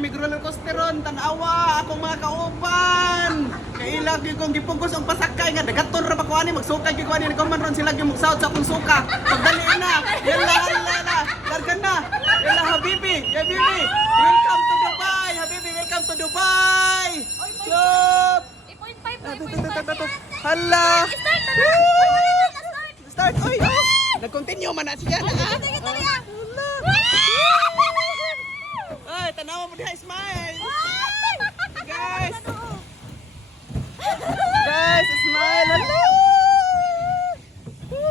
may roller coaster ron, tanawa, akong mga kauban. Kailag yung kong gipugos ang pasakay nga, dagaton ra ba ko ani, magsukay ko ani, nagkaman ron sila yung magsaot sa akong suka. Pagdali na, yala, largan na. Yala, Habibi, Habibi, welcome to Dubai, Habibi, welcome to Dubai. Chup! Hala! Start! Oy! Nag-continue man na siya. Ay, tanawa mo diha, smile! Guys! Guys, smile! Hala!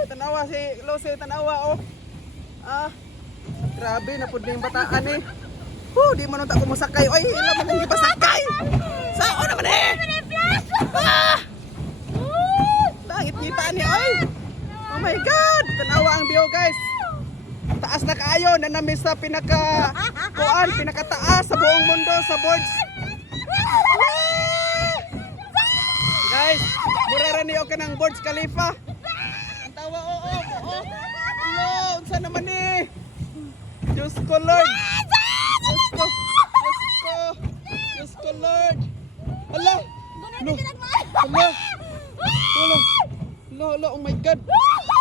Tanawa si Lucy, tanawa oh. Grabe, napud na yung bataan eh. Di mo nung tako mo sakay. Oy, ilan mo nang ipasakay! Sao naman eh! Langit kita ni oy! Oh my God! Tanawa ang view guys! Taas na kaayo, nanami sa pinakataas sa buong mundo sa boards. Guys, murara niyo ka ng Burj Khalifa. Ang tawa, oo. Unsa naman eh? Diyos ko Lord! Diyos ko Lord! Hala! Hala, oh my God! Oh my God!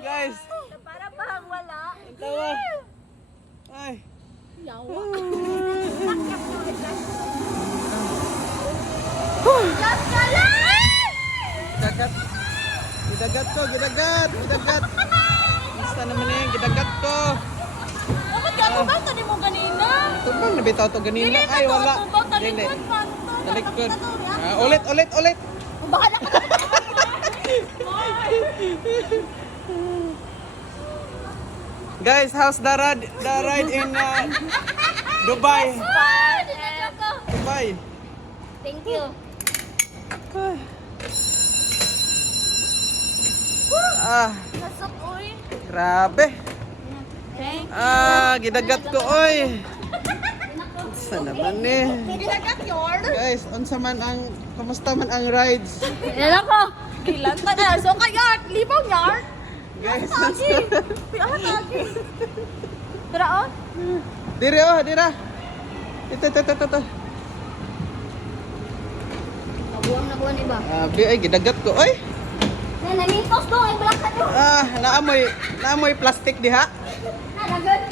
Guys, para bang wala. tawa. Ay. Yawa. Gidagat. Gidagat. Basta naman eh, gidagat ko. Dapat gatubang tadi mo ganina. Tubang nabitaw to ganina. Ay, wala. Dili. Talikod. Ulit. Bahala ka. Guys, how's the ride in Dubai? Dubai. Thank you. Nasok oy. Grabe. Thank Gidagat ko oy. Sa naman eh. Gidagat yard. Guys, kamusta man ang rides? Yan ako. Ilan ka na? So kaya, libaw yard. Guys, Tagi. Tara oh. Dira. Ito. Nabuang na buwan iba. Ay, gidagat ko oy. Namitos do, ay balak ka do. Naamoy plastic diha. Nalagan.